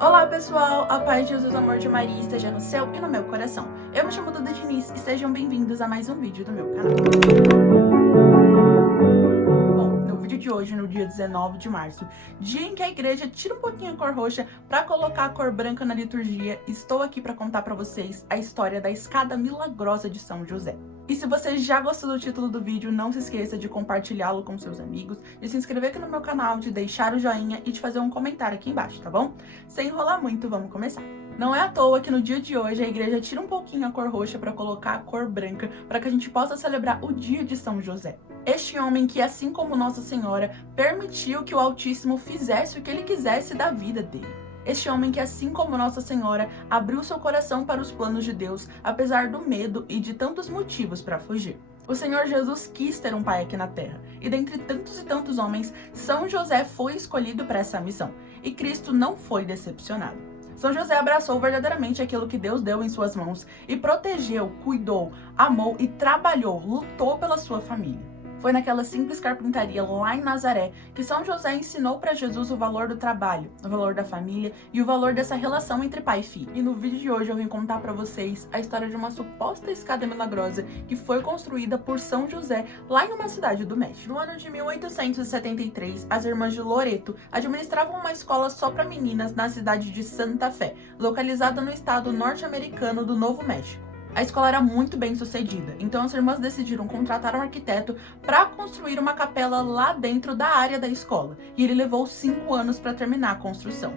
Olá pessoal, a paz de Jesus, o amor de Maria esteja no seu e no meu coração. Eu me chamo Duda Diniz e sejam bem-vindos a mais um vídeo do meu canal. Bom, no vídeo de hoje, no dia 19 de março, dia em que a igreja tira um pouquinho a cor roxa para colocar a cor branca na liturgia, estou aqui para contar para vocês a história da escada milagrosa de São José. E se você já gostou do título do vídeo, não se esqueça de compartilhá-lo com seus amigos, de se inscrever aqui no meu canal, de deixar o joinha e de fazer um comentário aqui embaixo, tá bom? Sem enrolar muito, vamos começar. Não é à toa que no dia de hoje a igreja tira um pouquinho a cor roxa para colocar a cor branca, para que a gente possa celebrar o dia de São José. Este homem que, assim como Nossa Senhora, permitiu que o Altíssimo fizesse o que ele quisesse da vida dele. Este homem que, assim como Nossa Senhora, abriu seu coração para os planos de Deus, apesar do medo e de tantos motivos para fugir. O Senhor Jesus quis ter um pai aqui na terra, e dentre tantos e tantos homens, São José foi escolhido para essa missão, e Cristo não foi decepcionado. São José abraçou verdadeiramente aquilo que Deus deu em suas mãos, e protegeu, cuidou, amou e trabalhou, lutou pela sua família. Foi naquela simples carpintaria lá em Nazaré que São José ensinou para Jesus o valor do trabalho, o valor da família e o valor dessa relação entre pai e filho. E no vídeo de hoje eu vim contar para vocês a história de uma suposta escada milagrosa que foi construída por São José lá em uma cidade do México. No ano de 1873, as irmãs de Loreto administravam uma escola só para meninas na cidade de Santa Fé, localizada no estado norte-americano do Novo México. A escola era muito bem sucedida, então as irmãs decidiram contratar um arquiteto para construir uma capela lá dentro da área da escola, e ele levou 5 anos para terminar a construção.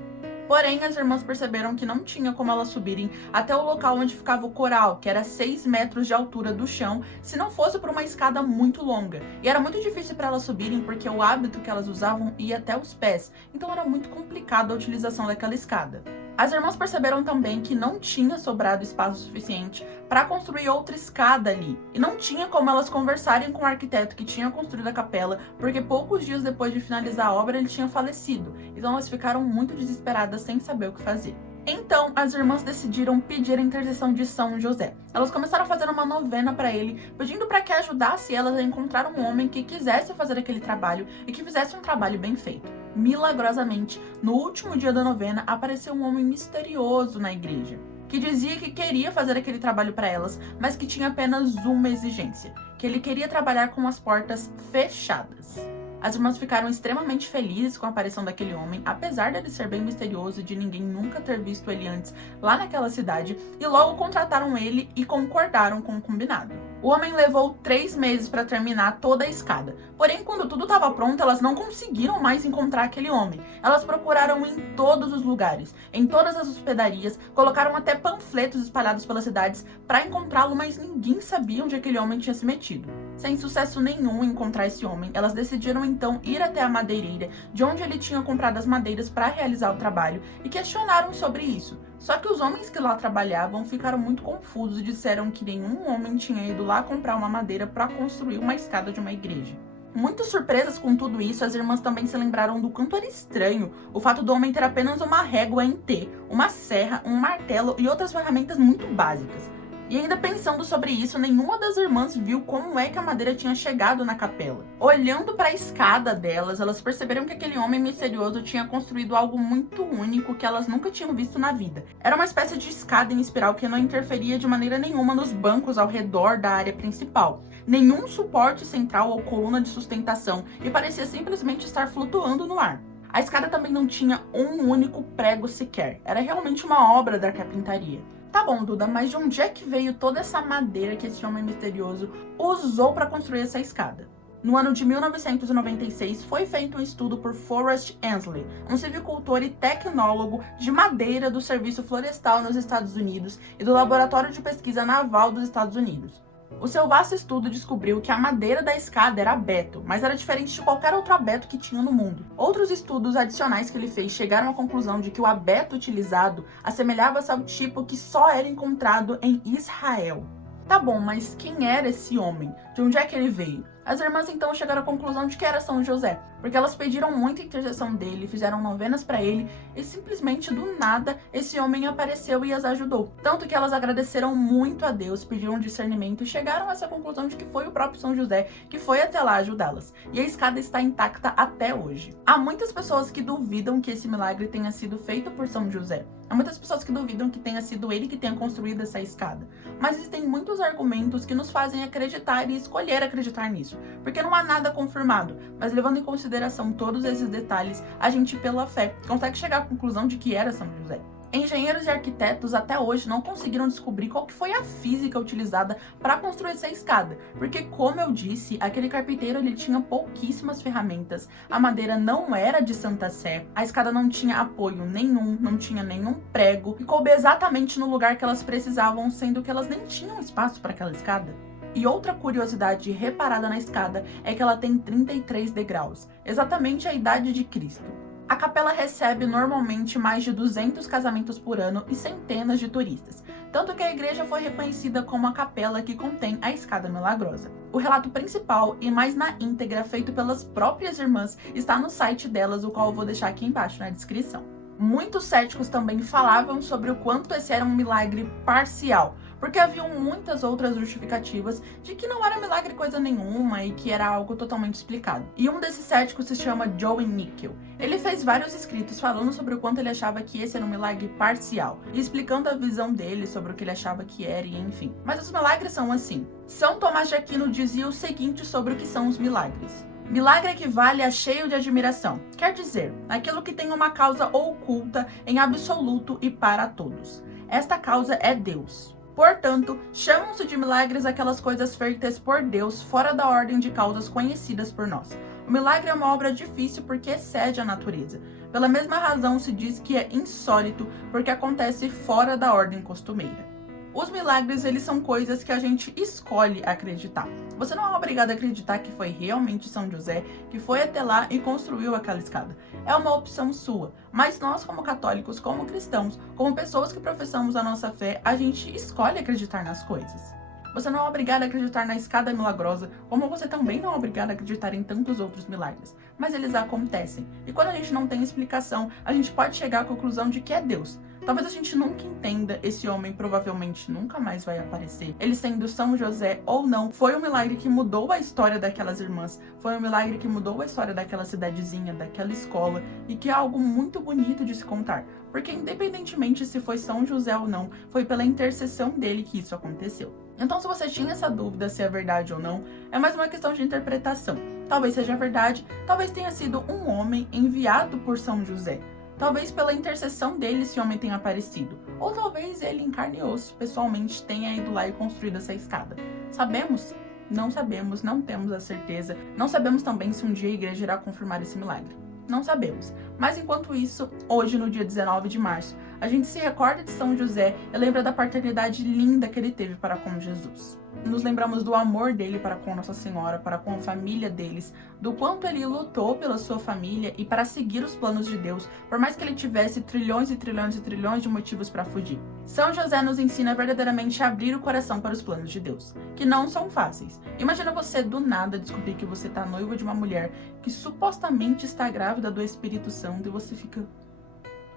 Porém, as irmãs perceberam que não tinha como elas subirem até o local onde ficava o coral, que era 6 metros de altura do chão, se não fosse por uma escada muito longa. E era muito difícil para elas subirem porque o hábito que elas usavam ia até os pés, então era muito complicado a utilização daquela escada. As irmãs perceberam também que não tinha sobrado espaço suficiente para construir outra escada ali. E não tinha como elas conversarem com o arquiteto que tinha construído a capela, porque poucos dias depois de finalizar a obra ele tinha falecido. Então elas ficaram muito desesperadas sem saber o que fazer. Então, as irmãs decidiram pedir a intercessão de São José. Elas começaram a fazer uma novena para ele, pedindo para que ajudasse elas a encontrar um homem que quisesse fazer aquele trabalho e que fizesse um trabalho bem feito. Milagrosamente, no último dia da novena, apareceu um homem misterioso na igreja, que dizia que queria fazer aquele trabalho para elas, mas que tinha apenas uma exigência, que ele queria trabalhar com as portas fechadas. As irmãs ficaram extremamente felizes com a aparição daquele homem, apesar dele ser bem misterioso e de ninguém nunca ter visto ele antes lá naquela cidade, e logo contrataram ele e concordaram com o combinado. O homem levou 3 meses para terminar toda a escada, porém quando tudo estava pronto, elas não conseguiram mais encontrar aquele homem. Elas procuraram em todos os lugares, em todas as hospedarias, colocaram até panfletos espalhados pelas cidades para encontrá-lo, mas ninguém sabia onde aquele homem tinha se metido. Sem sucesso nenhum em encontrar esse homem, elas decidiram então ir até a madeireira, de onde ele tinha comprado as madeiras para realizar o trabalho, e questionaram sobre isso. Só que os homens que lá trabalhavam ficaram muito confusos e disseram que nenhum homem tinha ido lá comprar uma madeira para construir uma escada de uma igreja. Muito surpresas com tudo isso, as irmãs também se lembraram do quanto era estranho o fato do homem ter apenas uma régua em T, uma serra, um martelo e outras ferramentas muito básicas. E ainda pensando sobre isso, nenhuma das irmãs viu como é que a madeira tinha chegado na capela. Olhando para a escada delas, elas perceberam que aquele homem misterioso tinha construído algo muito único que elas nunca tinham visto na vida. Era uma espécie de escada em espiral que não interferia de maneira nenhuma nos bancos ao redor da área principal. Nenhum suporte central ou coluna de sustentação, e parecia simplesmente estar flutuando no ar. A escada também não tinha um único prego sequer. Era realmente uma obra da carpintaria. Tá bom, Duda, mas de onde é que veio toda essa madeira que esse homem misterioso usou para construir essa escada? No ano de 1996, foi feito um estudo por Forrest Ansley, um silvicultor e tecnólogo de madeira do Serviço Florestal nos Estados Unidos e do Laboratório de Pesquisa Naval dos Estados Unidos. O seu vasto estudo descobriu que a madeira da escada era abeto, mas era diferente de qualquer outro abeto que tinha no mundo. Outros estudos adicionais que ele fez chegaram à conclusão de que o abeto utilizado assemelhava-se ao tipo que só era encontrado em Israel. Tá bom, mas quem era esse homem? De onde é que ele veio? As irmãs então chegaram à conclusão de que era São José. porque elas pediram muita intercessão dele, fizeram novenas para ele e simplesmente do nada esse homem apareceu e as ajudou. Tanto que elas agradeceram muito a Deus, pediram discernimento e chegaram a essa conclusão de que foi o próprio São José que foi até lá ajudá-las. E a escada está intacta até hoje. Há muitas pessoas que duvidam que esse milagre tenha sido feito por São José. Há muitas pessoas que duvidam que tenha sido ele que tenha construído essa escada. Mas existem muitos argumentos que nos fazem acreditar e escolher acreditar nisso, porque não há nada confirmado. Mas levando em consideração todos esses detalhes, a gente, pela fé, consegue chegar à conclusão de que era São José. Engenheiros e arquitetos até hoje não conseguiram descobrir qual que foi a física utilizada para construir essa escada, porque, como eu disse, aquele carpinteiro ele tinha pouquíssimas ferramentas, a madeira não era de Santa Sé, a escada não tinha apoio nenhum, não tinha nenhum prego, e coube exatamente no lugar que elas precisavam, sendo que elas nem tinham espaço para aquela escada. E outra curiosidade reparada na escada é que ela tem 33 degraus, exatamente a idade de Cristo. A capela recebe normalmente mais de 200 casamentos por ano e centenas de turistas, tanto que a igreja foi reconhecida como a capela que contém a escada milagrosa. O relato principal e mais na íntegra feito pelas próprias irmãs está no site delas, o qual eu vou deixar aqui embaixo na descrição. Muitos céticos também falavam sobre o quanto esse era um milagre parcial, porque haviam muitas outras justificativas de que não era milagre coisa nenhuma e que era algo totalmente explicado. E um desses céticos se chama Joey Nickel. Ele fez vários escritos falando sobre o quanto ele achava que esse era um milagre parcial, e explicando a visão dele sobre o que ele achava que era e enfim. Mas os milagres são assim. São Tomás de Aquino dizia o seguinte sobre o que são os milagres. Milagre equivale a cheio de admiração, quer dizer, aquilo que tem uma causa oculta em absoluto e para todos. Esta causa é Deus. Portanto, chamam-se de milagres aquelas coisas feitas por Deus fora da ordem de causas conhecidas por nós. O milagre é uma obra difícil porque excede a natureza. Pela mesma razão se diz que é insólito porque acontece fora da ordem costumeira. Os milagres, eles são coisas que a gente escolhe acreditar. Você não é obrigado a acreditar que foi realmente São José que foi até lá e construiu aquela escada. É uma opção sua. Mas nós, como católicos, como cristãos, como pessoas que professamos a nossa fé, a gente escolhe acreditar nas coisas. Você não é obrigado a acreditar na escada milagrosa, como você também não é obrigado a acreditar em tantos outros milagres. Mas eles acontecem. E quando a gente não tem explicação, a gente pode chegar à conclusão de que é Deus. Talvez a gente nunca entenda, esse homem provavelmente nunca mais vai aparecer. Ele sendo São José ou não, foi um milagre que mudou a história daquelas irmãs, foi um milagre que mudou a história daquela cidadezinha, daquela escola, e que é algo muito bonito de se contar. Porque independentemente se foi São José ou não, foi pela intercessão dele que isso aconteceu. Então, se você tinha essa dúvida se é verdade ou não, é mais uma questão de interpretação. Talvez seja verdade, talvez tenha sido um homem enviado por São José. Talvez pela intercessão dele esse homem tenha aparecido. Ou talvez ele, em carne e osso, pessoalmente tenha ido lá e construído essa escada. Sabemos? Não sabemos, não temos a certeza. Não sabemos também se um dia a igreja irá confirmar esse milagre. Não sabemos. Mas enquanto isso, hoje, no dia 19 de março, a gente se recorda de São José e lembra da paternidade linda que ele teve para com Jesus. Nos lembramos do amor dele para com Nossa Senhora, para com a família deles, do quanto ele lutou pela sua família e para seguir os planos de Deus, por mais que ele tivesse trilhões e trilhões e trilhões de motivos para fugir. São José nos ensina verdadeiramente a abrir o coração para os planos de Deus, que não são fáceis. Imagina você do nada descobrir que você está noivo de uma mulher que supostamente está grávida do Espírito Santo e você fica...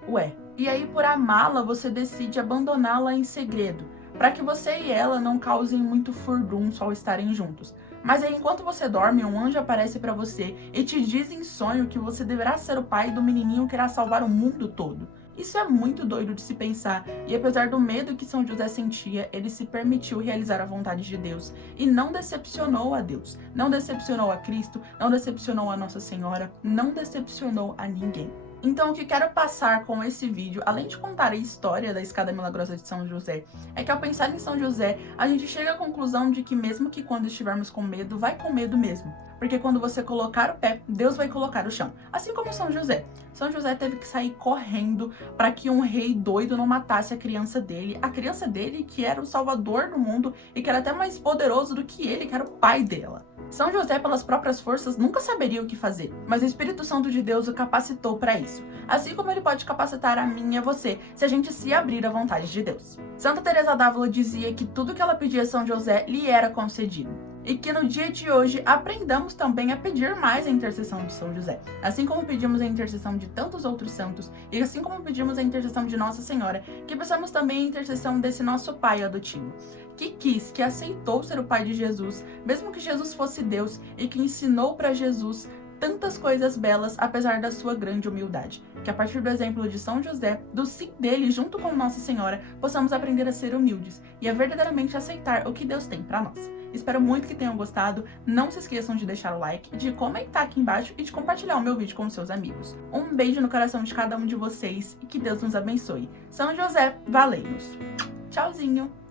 Ué. E aí, por amá-la, você decide abandoná-la em segredo, para que você e ela não causem muito furdunço ao estarem juntos. Mas aí, enquanto você dorme, um anjo aparece para você e te diz em sonho que você deverá ser o pai do menininho que irá salvar o mundo todo. Isso é muito doido de se pensar, e apesar do medo que São José sentia, ele se permitiu realizar a vontade de Deus e não decepcionou a Deus, não decepcionou a Cristo, não decepcionou a Nossa Senhora, não decepcionou a ninguém. Então, o que quero passar com esse vídeo, além de contar a história da escada milagrosa de São José, é que ao pensar em São José, a gente chega à conclusão de que mesmo que quando estivermos com medo, vai com medo mesmo. Porque quando você colocar o pé, Deus vai colocar o chão. Assim como São José. São José teve que sair correndo para que um rei doido não matasse a criança dele que era o salvador do mundo e que era até mais poderoso do que ele, que era o pai dela. São José, pelas próprias forças, nunca saberia o que fazer, mas o Espírito Santo de Deus o capacitou para isso. Assim como ele pode capacitar a mim e a você, se a gente se abrir à vontade de Deus. Santa Teresa d'Ávila dizia que tudo que ela pedia a São José lhe era concedido. e que no dia de hoje aprendamos também a pedir mais a intercessão de São José. Assim como pedimos a intercessão de tantos outros santos e assim como pedimos a intercessão de Nossa Senhora, que peçamos também a intercessão desse nosso pai adotivo, que quis, que aceitou ser o pai de Jesus, mesmo que Jesus fosse Deus e que ensinou para Jesus tantas coisas belas, apesar da sua grande humildade. Que a partir do exemplo de São José, do sim dele junto com Nossa Senhora, possamos aprender a ser humildes e a verdadeiramente aceitar o que Deus tem para nós. Espero muito que tenham gostado. Não se esqueçam de deixar o like, de comentar aqui embaixo e de compartilhar o meu vídeo com seus amigos. Um beijo no coração de cada um de vocês e que Deus nos abençoe. São José, valei-nos! Tchauzinho!